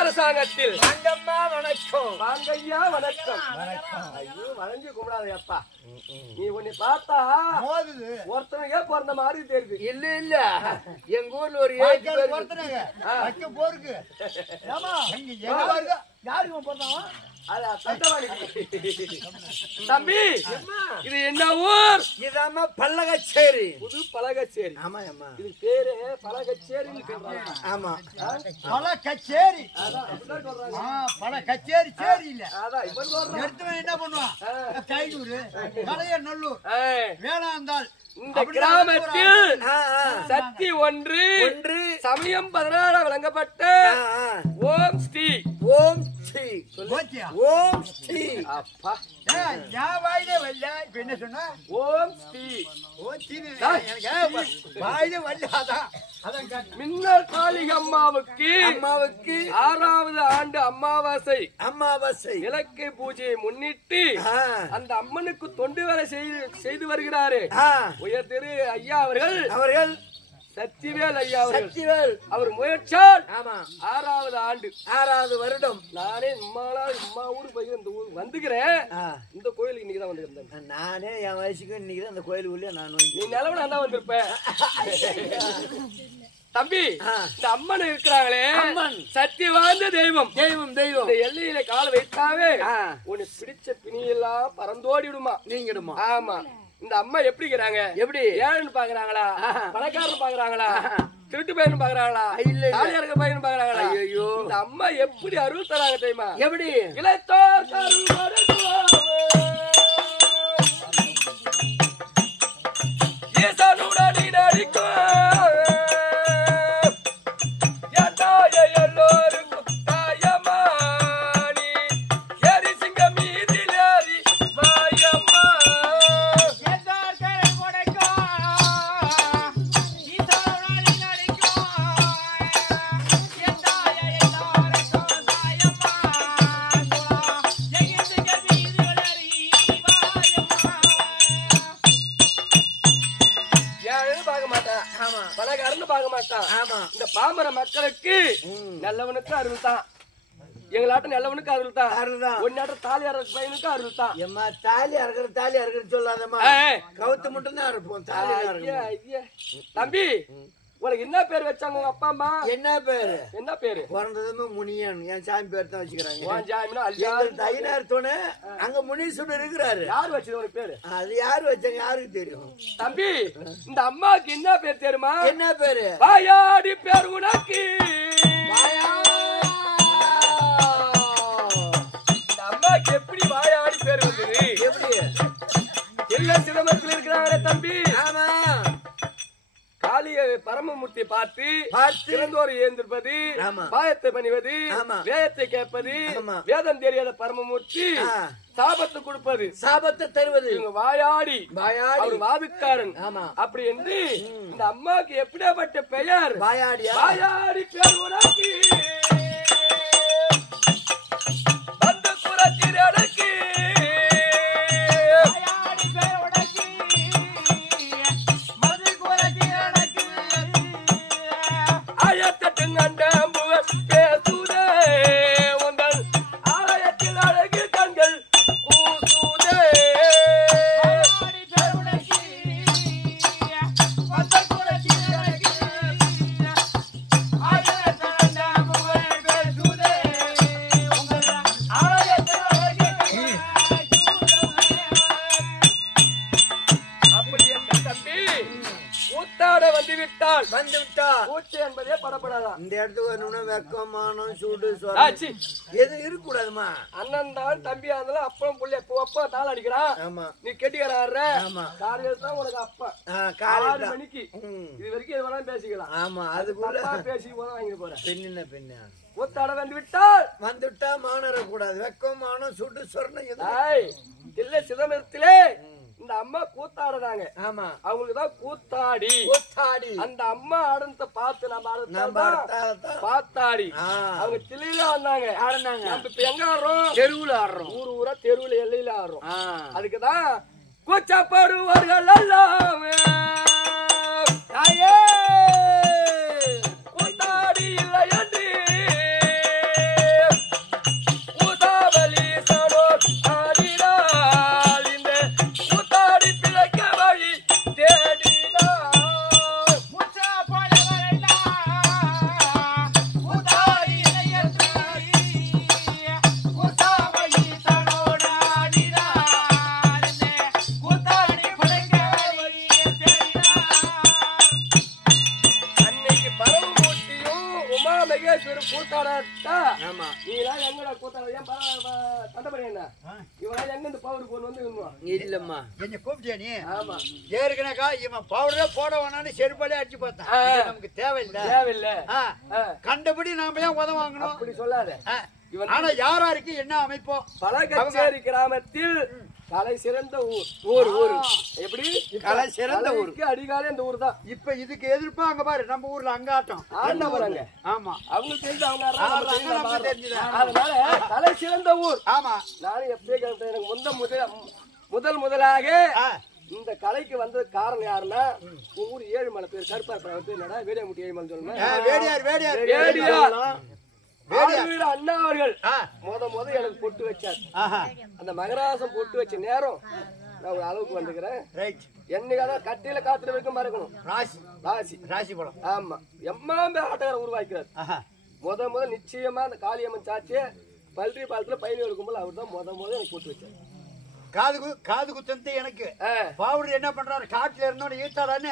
அரசாங்கத்தில் வாங்கம்மா வணக்கம், வாங்கய்யா வணக்கம். ஐயோ வளைஞ்சு கும்பிடாதப்பா, நீ உன்னை பார்த்தா ஒருத்தனுக்கே பிறந்த மாதிரி தெரியுது. இல்ல இல்ல, எங்க ஊர்ல ஒரு ஒருத்தனுக்கு போருக்கு யாருக்கு பிறந்தாவா? தம்பி, இது என்ன ஊர்? இதாம பல்லகச்சேரி, புது பலகச்சேரி. ஆமா ஆமா, இது பேரு பலகச்சேரி. ஆமா, பல கச்சேரி. பல கச்சேரி சேரி இல்ல. அதான் எடுத்து என்ன பண்ணுவான்? கையூர், கலைய நல்லூர், வேளாந்தாள். இந்த கிராமத்தில் சக்தி ஒன்று சமயம் 16 வழங்கப்பட்ட ஓம் ஸ்ரீ ஓம் ஸ்ரீ ஓம் ஸ்ரீ. அப்பா என்ன சொன்ன? ஓம் ஸ்ரீ மின்னல் காளிகை அம்மாவுக்கு 6வது ஆண்டு அமாவாசை இலக்கை பூஜையை முன்னிட்டு அந்த அம்மனுக்கு தொண்டு வேலை செய்து வருகிறாரு உயர் திரு ஐயா அவர்கள் சத்திவேல் ஐயா அவர்கள். அவர் முயற்சியால் 6வது ஆண்டு 6வது வருடம். நானே அம்மா ஊருக்கு போய் இந்த ஊர் வந்துக்கிறேன். இந்த கோயிலுக்கு இன்னைக்கு தான் வந்துருந்தேன். நானே என் வயசுக்கு இன்னைக்கு தான் இந்த கோயிலுக்குள்ளே நான் நீ நிலவன தான் வந்திருப்பேன். தம்பி, இந்த அம்மன் இருக்கிறாங்களே, சக்தி வாழ்ந்த தெய்வம் இந்த எல்லையில கால் வைத்தாவே உனக்கு பிடிச்ச பிணியெல்லாம் பறந்தோடிடுமா, நீங்கிடுமா. ஆமா, இந்த அம்மா எப்படி இருக்கிறாங்க? எப்படி ஏழைன்னு பாக்குறாங்களா, பணக்காரன் பாக்குறாங்களா, திருட்டு பையன் பாக்குறாங்களா, இல்ல தாலியாருக்க பையன் பாக்குறாங்களா? ஐயோ, இந்த அம்மா எப்படி அருள் தராங்க தெரியுமா? எப்படி இளைத்தோர் இந்த பாமர மக்களுக்கு நல்லவனுக்கு அருள் தான், எங்களாட்டம் நல்லவனுக்கு அருள் தான், ஒன்னாட்டம் தாலி அறுக்கிற பையனுக்கு அருள் தான். எம்மா தாலி அறுக்கிற சொல்லாதம்மா, கவுத்து மட்டும் தான் அறுப்போம். தம்பி, உனக்கு என்ன பேர் வச்சாங்க உங்க அப்பா அம்மா? என்ன பேரு? பிறந்ததுமே முனியன், என் சாமி பேர் தான் வச்சுக்கிறாங்க. தைனார் துணை அங்க முனீஸ்வரர் இருக்கிறாரு. யாரு வச்சது உனக்கு பேரு? அது யாரு வச்சாங்க யாருக்கு தெரியும். தம்பி, இந்த அம்மாவுக்கு என்ன பேர் தெரியுமா? என்ன பேரு? வாயாடி பேர் உனக்கு. இந்த அம்மாவுக்கு எப்படி வாயாடி பேர் வந்தது? எப்படி எல்லா சிதம்பரத்தில் இருக்கிறாங்களே தம்பி. ஆமா, காளிய பரமமூர்த்தியை பார்த்து திறந்தோர் ஏந்திருப்பது, பாயத்தை பணிவது, வேதத்தை கேட்பது, வேதம் தெரியாத பரமமூர்த்தி சாபத்தை கொடுப்பது, சாபத்தை தருவது, இவங்க வாயாடி அவர் வாதுக்காரன். அப்படி என்று இந்த அம்மாவுக்கு எப்படியாப்பட்ட பெயர்? வாயாடி பேர் உனக்கு வந்து குறத்தின் அடக்கி இந்த இடத்துக்கு வரணும்னா வெக்கமானம் சூடு எது இருக்க கூடாதுமா. அண்ணன் தான் தம்பியா இருந்தாலும் அப்பா புள்ள அப்பா தாள் அடிக்கிறான். ஆமா நீ கெட்டிக்கார ஆடுற. ஆமா காலையில தான் உனக்கு அப்பா 6 மணிக்கு இது வரைக்கும் எது வேணாலும் பேசிக்கலாம். ஆமா அதுக்குள்ள பேசி போதான் வாங்கிட்டு போறேன். பெண்ணு பெண்ணு கூத்தாட வந்துவிட்டா மானற கூடாது. வெக்கமானம் சூடு சொர்ணம் இல்ல சிதம்பரத்திலே இந்த அம்மா கூத்தாடுறாங்க. ஆமா அவங்களுக்கு தான் கூத்தாடி அந்த அம்மா ஆடுறத பார்த்து நம்ம பார்த்தாடி அவங்க தில்லையில வந்தாங்க ஆடுனாங்க. நம்ம இப்ப எங்க ஆடுறோம்? தெருவுல ஆடுறோம். ஊரா தெருவுல எல்லையில ஆடுறோம். அதுக்குதான் கூச்சப்படுவார்கள் எல்லாம் தாயே கூத்தாடி இல்லை என்று கண்டபடி நாம ஏன் உதவ வாங்கணும்? அப்படி சொல்லாத. ஆனா யாராருக்கு என்ன அமைப்போ? பலகச்சேரி கிராமத்தில் கலை சிறந்த ஊர். ஊர் எப்படி கலை சிறந்த ஊருக்கு அடிகாலே அந்த ஊர் தான். இப்ப இதுக்கு எதிர்ப்பா அங்க பாரு நம்ம ஊர்ல அங்காட்டம் ஆண்டவராங்க. ஆமா அவங்க தெரிஞ்சு அவங்க தெரிஞ்சுதான். அதனால கலை சிறந்த ஊர். ஆமா நானும் எப்பயே எனக்கு முதலாக இந்த கலைக்கு வந்தது காரணம் யாருன்னா ஊர் ஏழுமலை பேர் கருப்பார் பேர் என்னடா வேடியாமுட்டி ஏழுமலை சொல்லணும். அண்ணா அவர்கள் முத எனக்கு பொட்டு வச்சார். அந்த மகராசம் பொட்டு வச்ச நேரம் நான் ஒரு அளவுக்கு வந்துக்கிறேன். என்னைக்கான கட்டில காத்துல வைக்க மறக்கணும். ராசி படம். ஆமா எம்மாம்பே ஆட்டக்கார உருவாக்கிறார். முத நிச்சயமா அந்த காளியம்மன் சாட்சிய பல்றி பாலத்துல பயணி எடுக்கும்போது அவர் தான் முத எனக்கு பொட்டு வச்சார். காது குத்தந்து எனக்கு பாவுடர் என்ன பண்றாரு? காட்டுல இருந்தோட ஈட்டாடான்னு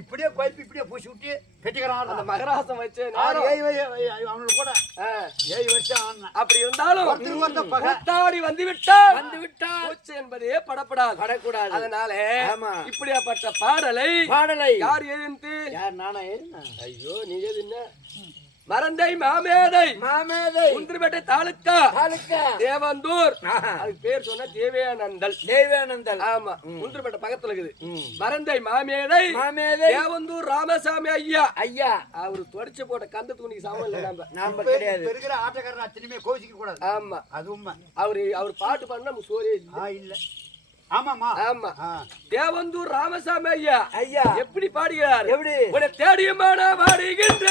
இப்படியே குழப்பி இப்படியே பூசி விட்டு கட்டிக்கிறான். அந்த மகராசம் வச்சு அவனுக்கு கூட 7 வருஷம் ஆனா. அப்படி இருந்தாலும் பகத்தாடி வந்து விட்டா பூச்சி என்பதே படக்கூடாது. அதனால இப்படியாப்பட்ட பாடலை யார் எழுந்து? யார் நானா? ஐயோ நீ எழுதுன மறந்தை மாமேதை குன்றுபேட்டை தாலுக்கா தேவந்தூர். அது பேர் சொன்ன தேவேனந்தல். ஆமா குன்றுபேட்டை பக்கத்துல இருக்குது. மறந்தை மாமேதை தேவந்தூர் ராமசாமி ஐயா அவரு தொடச்சு போட்ட கந்த துணிக்கு சாமான் நாம கிடையாது. இருக்கிற ஆட்டக்காரன் அத்தனையுமே கோவிச்சுக்க கூடாது. ஆமா அது உண்மை. அவர் பாட்டு பண்ண நமக்கு சோரே இல்ல. ஆமா தேவந்தூர் ராமசாமி ஐயா எப்படி பாடுகிறார்? எப்படி தேடியமான பாடுகின்ற